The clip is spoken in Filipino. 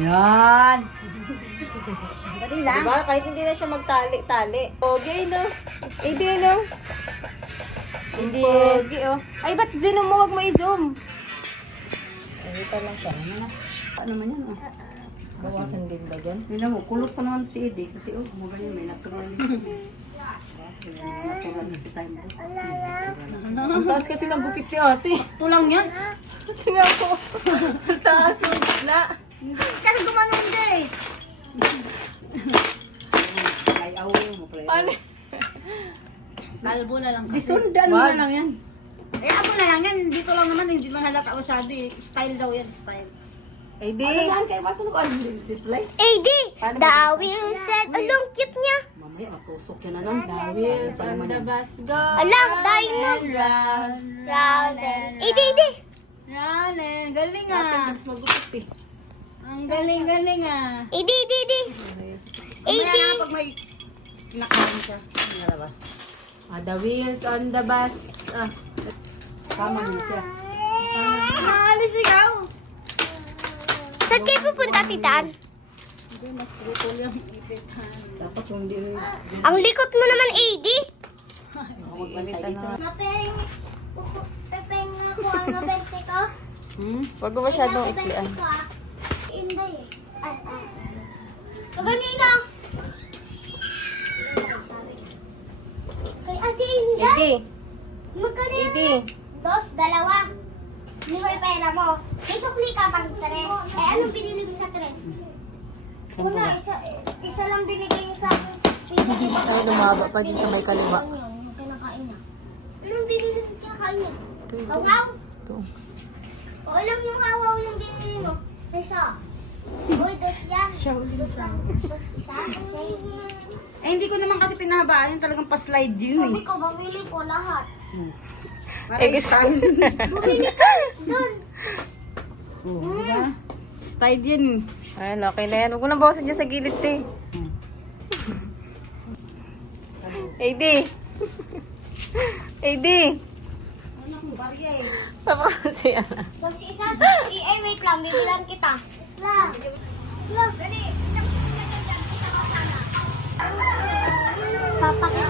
Yan. Dali lang. Diba? Kahit hindi na siya magtali-tali. Pogi, no? Hindi, no? Hindi. Pogi, oh. Ay, ba't zoom mo? Huwag mo i-zoom. Ayuta lang siya. Ano na? Ano naman yan? Oh. Bawasan din ba dyan? Hindi mo, kulot pa naman si Eddie. Kasi mo ganyan, may natural. Natural na si time ko. Ang taas kasi ng bukit ni ate. Ito lang yan. Tingnan ko. Ang taas ng gitna. Kasi gumanon ka eh. Ay, awin mo pala. Ano? Kalbo na lang kasi. Disundan mo na lang yan. Eh ako na lang yan. Dito lang naman. Hindi man halata masyado eh. Style daw yan. Style. Ay, di. Ano yan? Kaya ba't ano ka? Zipline? AD, the wheel said, ang cute niya. Mamaya, matusok yun na lang. Wheels on the bus go. Alam, dahil na. Round. Round and... AD. Round and. Galing Ate, ah. mas magupit eh. Ang galing ah. AD. Mamaya na pag may kinakain siya. Nalabas. The wheels on the bus. Tama niya siya. Naalis ikaw. Saan kayo pupunta, titaan? Hindi, mas putol yung ipitan. Dapat yung hindi rin. Ang likot mo naman, AD. Ako magbantay dito. Mapeng, pepeng ako ang abente ko. Huwag mo masyadong iklian. Inday eh. Kaganina. Kay Ate Inday. Idi. Magkano yan? Idi. Dos, dalawa. Hindi ko yung pera mo. May sukli ka pag tres. Eh, anong binili mo sa tres? Una, isa lang binigay niyo sa akin. Ay, lumaba pa din sa may kaliwa. Kinakain niya. Anong binili mo kinakain niya? Ito, ito. Kawaw? Ito. O, alam yung kawaw yung binili mo? Isa. Uy, dos yan. Dos isa. Kasi, Eh hindi ko naman kasi pinahabaan. Yung talagang pa-slide yun sabi eh. ko, mamili ko lahat. Para style. Bumili ka doon. Diba? Style yan eh. Ay, okay na yan. Huwag mo nang bawasan dyan sa gilid, te. AD. AD. Ano kung barya eh. Papakasi yan. Dos isa. Eh, wait lang. Bibilan kita. La. Dali. Papakita